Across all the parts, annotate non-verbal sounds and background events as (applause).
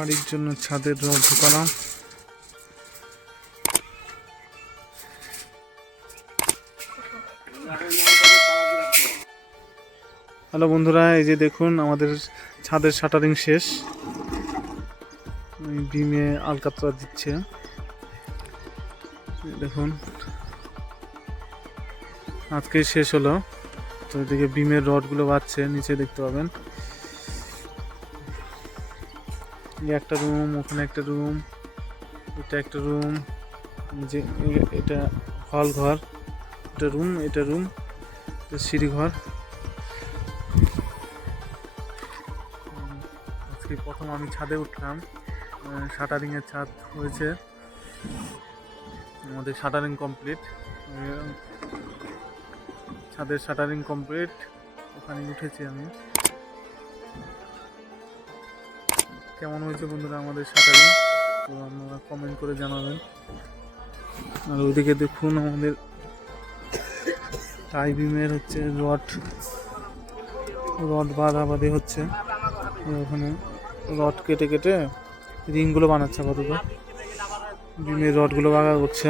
বাড়ির জন্য ছাদের রড ঢুকালাম। হ্যালো বন্ধুরা, এই যে দেখুন, আমাদের ছাদের শাটারিং শেষ। বিমে আলকাতরা দিচ্ছে। দেখুন, আজকেই শেষ হলো। তো এদিকে বিমের রডগুলো বাজছে নিচে দেখতে পাবেন। একটা রুম ওখানে একটা রুম এটা একটা রুম যে এটা হল ঘর, এটা রুম এটা রুম সিঁড়ি ঘর। আজকে প্রথম আমি ছাদে উঠলাম শাটারিং এর ছাদ হয়েছে। আমাদের শাটারিং কমপ্লিট ছাদের শাটারিং কমপ্লিট ওখানে উঠেছি আমি। কেমন হয়েছে বন্ধুরা আমাদের শাটারিং তো আপনারা কমেন্ট করে জানাবেন। আর ওইদিকে দেখুন আমাদের টাই বিমের হচ্ছে রড। রড বাঁধা বাঁধি হচ্ছে ওখানে রড কেটে কেটে রিংগুলো বানাচ্ছে আপাতত। বিমের রডগুলো বাঁধা করছে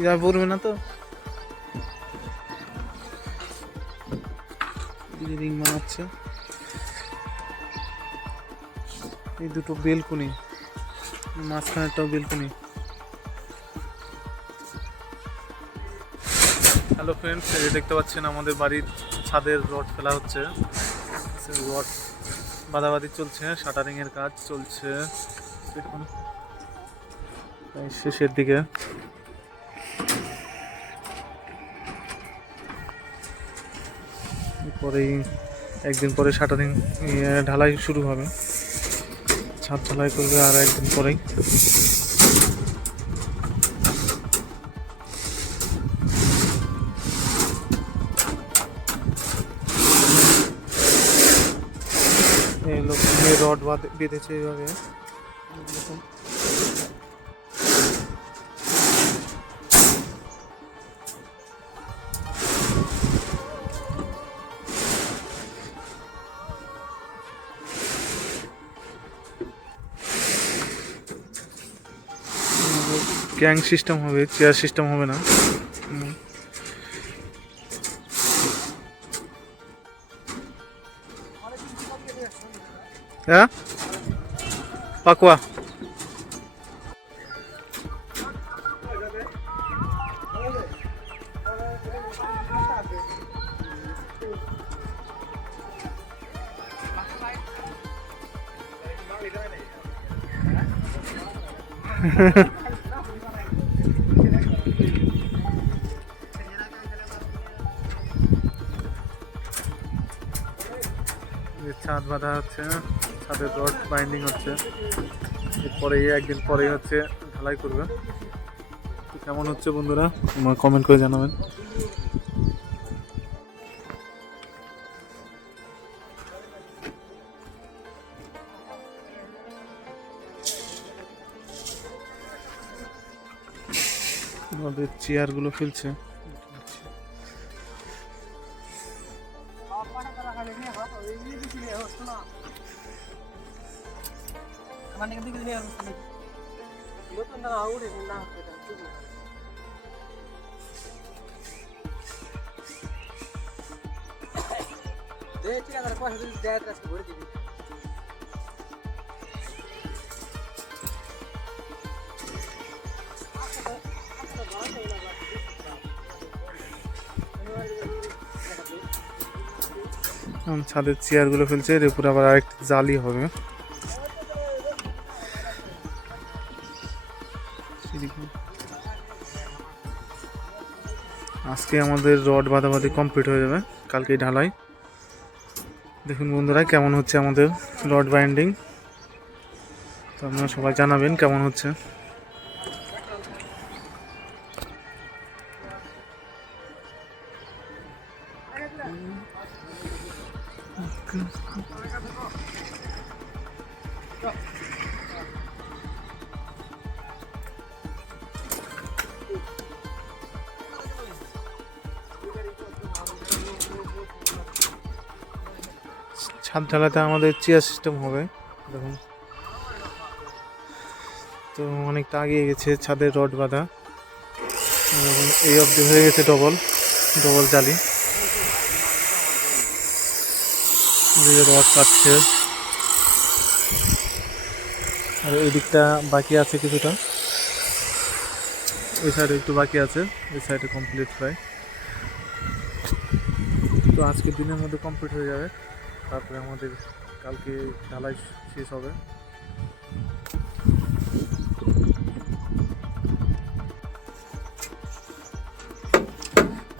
ইয়া পড়বে না তো? রিং বানাচ্ছে। এই দুটো বেলকুনি। মাঝখানেরটাও বেলকুনি। হ্যালো ফ্রেন্ডস যে দেখতে পাচ্ছেন আমাদের বাড়ির ছাদের রড ফেলা হচ্ছে। রড বাদাবাদি চলছে, শাটারিং এর কাজ চলছে। দেখুন। শেষের দিকে। পরেই একদিন পরে শাটারিং ঢালাই শুরু হবে। ছাদ ঢালাই করবে আর একদিন পরেই। লোক রড বেঁধেছে এইভাবে। গ্যাং সিস্টেম হবে চেয়ার সিস্টেম হবে না। হ্যাঁ পাকুয়া যে (laughs) ছাদ বাঁধা হচ্ছে ছাদের রড বাইন্ডিং হচ্ছে। এরপরে একদিন পরেই হচ্ছে ঢালাই করবে। কেমন হচ্ছে বন্ধুরা? আমার কমেন্ট করে জানাবেন। আমাদের চেয়ারগুলো ফেলছে। ছাদের চেয়ারগুলো ফেলছে, এর উপরে আবার আরেকটা জালি হবে। আজকে আমাদের রড বাঁধাবাঁধি কমপ্লিট হয়ে যাবে, কালকে ঢালাই। দেখুন বন্ধুরা, কেমন হচ্ছে আমাদের রড বাইন্ডিং তো আপনারা সবাই জানাবেন কেমন হচ্ছে। ঢালাতে আমাদের চেয়ার সিস্টেম হবে। দেখুন। তো অনেকটা আগিয়ে গেছে ছাদের রড বাঁধা। এই অবধি হয়ে গেছে ডবল ডবল জালি। রড কাটছে। আর এই দিকটা বাকি আছে কিছুটা। ওই সাইডে একটু বাকি আছে, এই সাইডে কমপ্লিট প্রায়। তো আজকের দিনের মধ্যে কমপ্লিট হয়ে যাবে। তারপরে আমাদের কালকে ঢালাই শেষ হবে।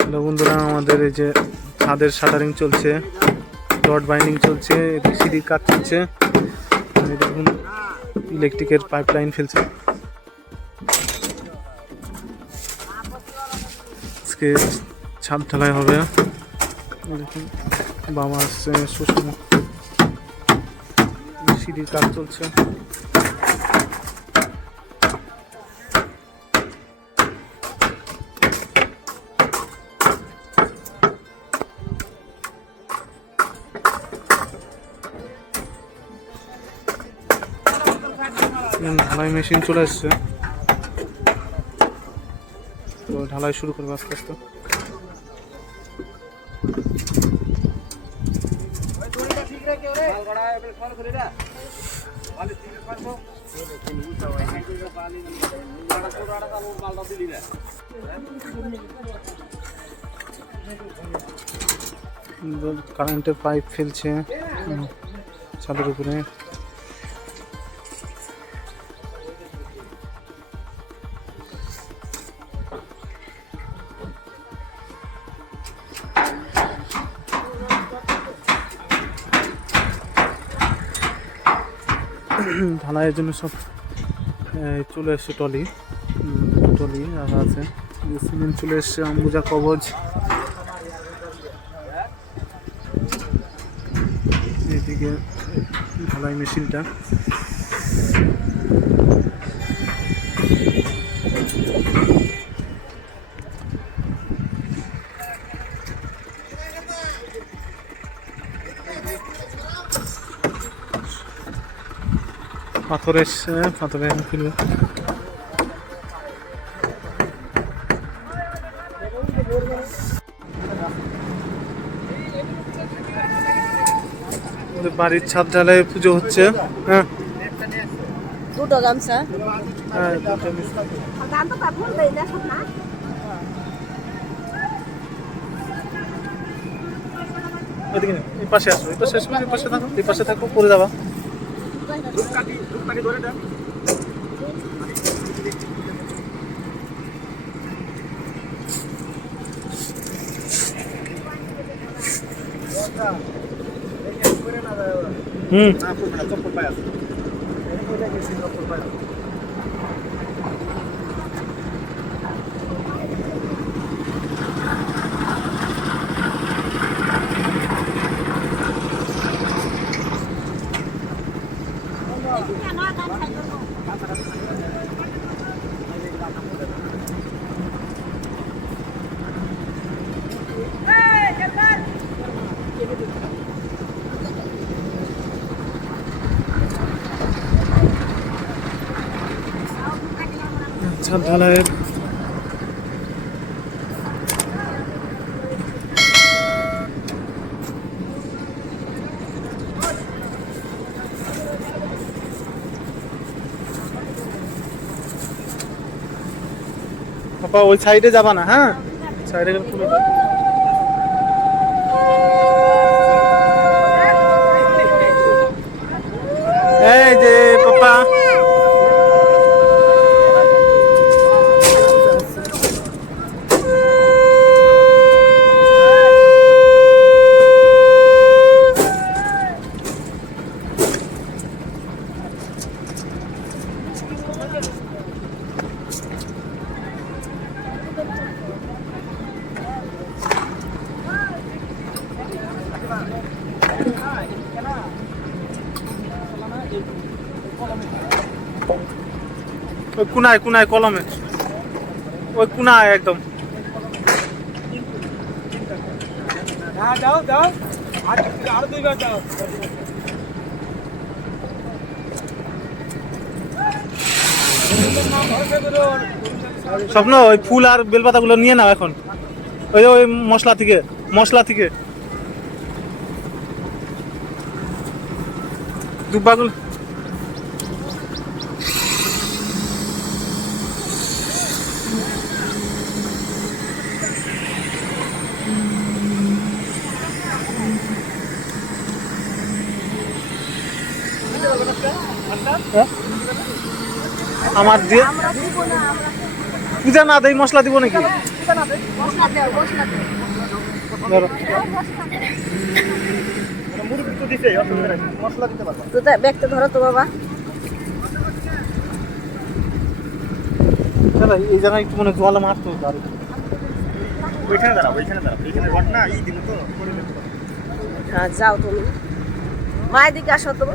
হ্যালো বন্ধুরা, আমাদের এই যে ছাদের শাটারিং চলছে ডট বাইন্ডিং চলছে সিঁড়ির কাজ চলছে। দেখুন ইলেকট্রিকের পাইপ লাইন ফেলছে। আজকে ছাদ ঢালাই হবে। দেখুন বাবা আসছে শ্বশুর সিঁড়ির কাজ চলছে। ঢালাই মেশিন চলে এসছে। তো ঢালাই শুরু করব আস্তে আস্তে। কারেন্টের পাইপ ফেলছে ছাদের উপরে। ঢালাইয়ের জন্য সব চলে এসছে টলি টলি আর আছে। সিমেন্ট চলে এসছে অম্বুজা কবজ। এদিকে ঢালাই মেশিনটা পাথর এসছে বাড়ির ছাদ ঢালাই পুজো হচ্ছে হ্যাঁ? দুটো গামছা। হ্যাঁ দুটো এই পাশে আসো এই পাশে আসো এই পাশে থাকো এই পাশে থাকো পরে যাবা। হুম। ছাদ ঢালাইয়ের ওই সাইডে যাবা না হ্যাঁ? সাইডে গেলে খুলে দাও। এই যে পাপা ওই কুনায় কুনায় কলমে। ওই কুনায় একদম। হ্যাঁ স্বপ্ন ওই ফুল আর বেলপাতাগুলো নিয়ে নাও এখন। ওই ওই মশলা থেকে মশলা থেকে। দুব্বাগুলো আমার দিয়ে? আমরা দিব না পূজা না দেই মশলা দিব নাকি? ধরো। তো ব্যাগটা ধরো তো বাবা। দাদা এই জায়গায় একটু মনে জল মারতো দাঁড়ি ওইখানে দাঁড়াও ওইখানে দাঁড়াও। এইখানে ঘটনা এই দিল তো। হ্যাঁ যাও তুমি। মায়ের দিকে আসো তুমি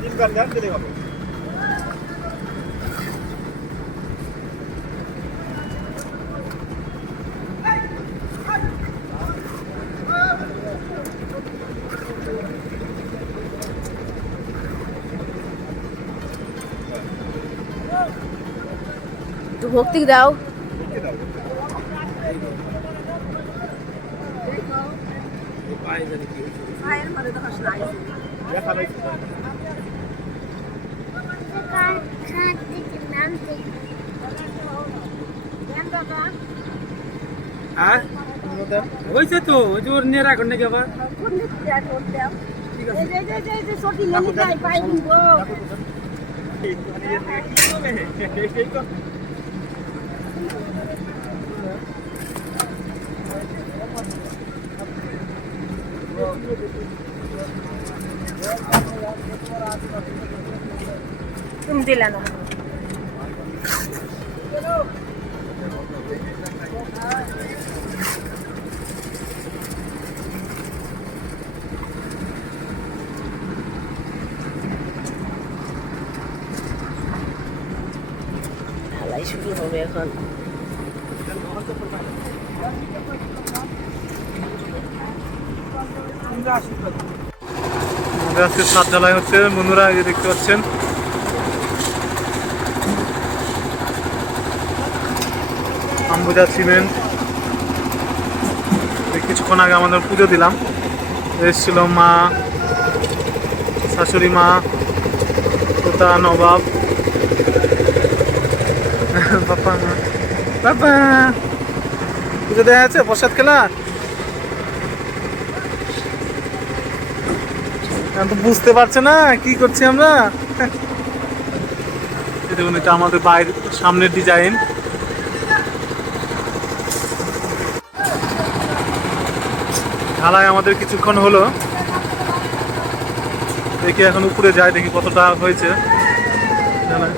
তিনবার যান দিলে হবে একটু ভক্তি দাও পায়ের মধ্যে তো হাস নাই। দেখা ভাই আর হয়েছে তো ওই যে ওর নিয়ে রাখুন নাকি আবার কোন দিক দিয়ে ঠোঁট দাও এই যে এই যে এই যে সত্যি নেমে যাই পাই দিব তুমি দিলে না ঢালাই শুরু হবে এখন আমাদের আজকে সাত ঢালাই হচ্ছে, বন্ধুরা, এই দেখতে পাচ্ছেন। আম্বুজা সিমেন্ট। কিছুক্ষণ আগে আমাদের পুজো দিলাম। এসেছিল মা, শাশুড়ি মা, তোতা, নবাব। বাপা মা। বাবা! পুজো দেওয়া আছে প্রসাদ খেলা? তো বুঝতে পারছে না, কি করছি আমরা? দেখুন, এটা আমাদের বাইরের সামনের ডিজাইন ঢালাই আমাদের কিছুক্ষণ হলো। দেখি এখন উপরে যায় দেখি কতটা হয়েছে। ঢালাই।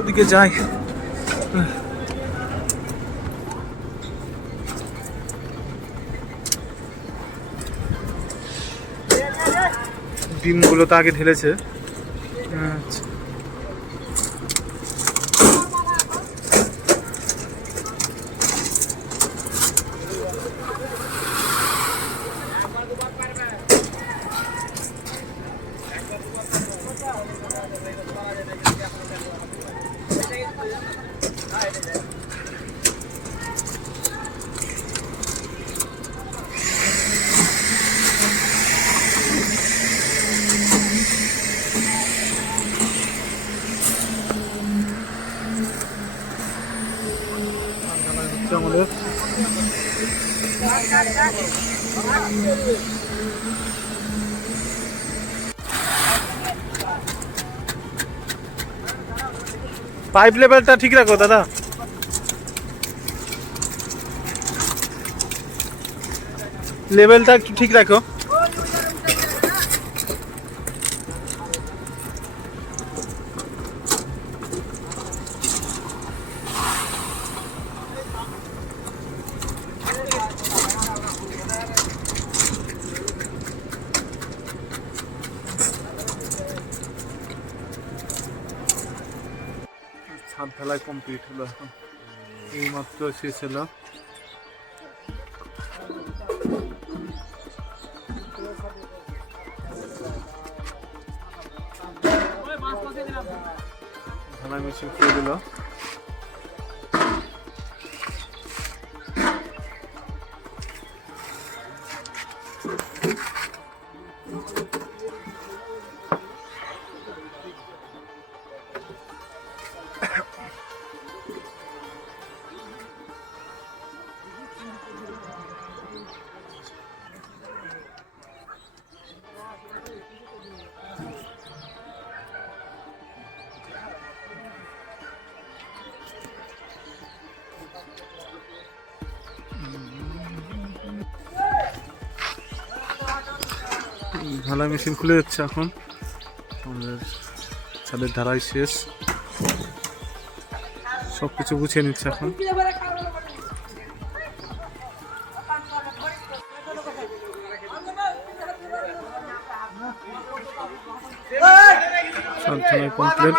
ওদিকে যাই। ডিমগুলো তো আগে ঢেলেছে। হচ্ছে আমাদের। পাইপ লেভেলটা ঠিক রাখো দাদা। লেভেলটা ঠিক রাখো ছাদ ঢালাই কমপ্লিট হলো এখন। এই মাত্র শেষ হলো। ঢালাই মেশিন খুলে দিল। ঢালাই মেশিন খুলে যাচ্ছে এখন। আমাদের ছাদের ঢালাই শেষ। সব কিছু গুছিয়ে নিচ্ছে এখন। ঢালাই কমপ্লিট